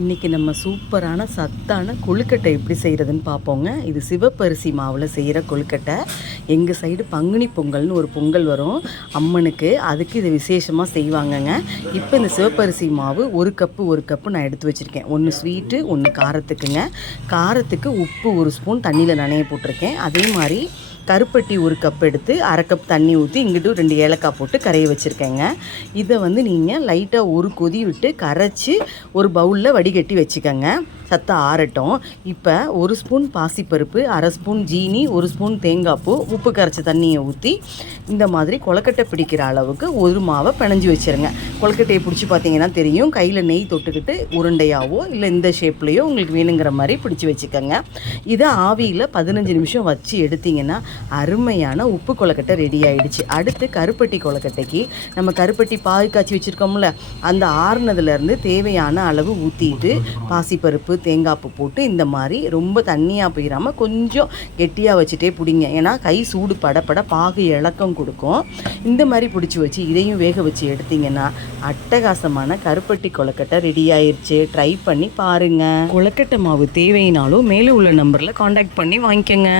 இன்றைக்கி நம்ம சூப்பரான சத்தான கொழுக்கட்டை எப்படி செய்கிறதுன்னு பார்ப்போங்க. இது சிவப்பரிசி மாவில் செய்கிற கொழுக்கட்டை. எங்கள் சைடு பங்குனி பொங்கல்னு ஒரு பொங்கல் வரும் அம்மனுக்கு, அதுக்கு இது விசேஷமாக செய்வாங்கங்க. இப்போ இந்த சிவப்பரிசி மாவு ஒரு கப்பு நான் எடுத்து வச்சுருக்கேன். ஒன்று ஸ்வீட்டு, ஒன்று காரத்துக்குங்க. காரத்துக்கு உப்பு 1 ஸ்பூன் தண்ணியில் நனைய போட்டிருக்கேன். அதே மாதிரி கருப்பட்டி 1 கப் எடுத்து 1/2 கப் தண்ணி ஊற்றி இங்கிட்டு 2 ஏலக்காய் போட்டு கரைய வச்சுருக்கேங்க. இதை நீங்கள் லைட்டாக ஒரு கொதி விட்டு கரைச்சி ஒரு பவுலில் வடிகட்டி வச்சுக்கோங்க. சத்தா ஆறட்டும். இப்போ 1 ஸ்பூன் பாசிப்பருப்பு, 1/2 ஸ்பூன் ஜீனி, 1 ஸ்பூன் தேங்காய் பூ, உப்பு கரைச்ச தண்ணியை ஊற்றி இந்த மாதிரி கொழுக்கட்டை பிடிக்கிற அளவுக்கு ஒரு மாவை பிணைஞ்சி வச்சுருங்க. கொழுக்கட்டையை பிடிச்சி பார்த்தீங்கன்னா தெரியும். கையில் நெய் தொட்டுக்கிட்டு உருண்டையாவோ இல்லை இந்த ஷேப்லேயோ உங்களுக்கு வேணுங்கிற மாதிரி பிடிச்சி வச்சுக்கோங்க. இதை ஆவியில் 15 நிமிஷம் வச்சு எடுத்திங்கன்னா அருமையான உப்பு கொழுக்கட்டை ரெடி ஆகிடுச்சு. அடுத்து கருப்பட்டி கொழுக்கட்டைக்கு நம்ம கருப்பட்டி பாகு காய்ச்சி வச்சுருக்கோம்ல, அந்த ஆறுனதுலேருந்து தேவையான அளவு ஊற்றிட்டு பாசிப்பருப்பு தேங்காய் பூ போட்டு இந்த மாதிரி ரொம்ப தண்ணியாக போயிடாமல் கொஞ்சம் கெட்டியாக வச்சுட்டே பிடிங்க. ஏன்னா கை சூடு படப்பட பாகு இலக்கம் கொடுக்கும். இந்த மாதிரி பிடிச்சி வச்சு இதையும் வேக வச்சு எடுத்திங்கன்னா அட்டகாசமான கருப்பட்டி கொழுக்கட்டை ரெடி ஆயிடுச்சு. ட்ரை பண்ணி பாருங்கள். கொழுக்கட்டை மாவு தேவைனாலும் மேலே உள்ள நம்பரில் காண்டாக்ட் பண்ணி வாங்கிக்கோங்க.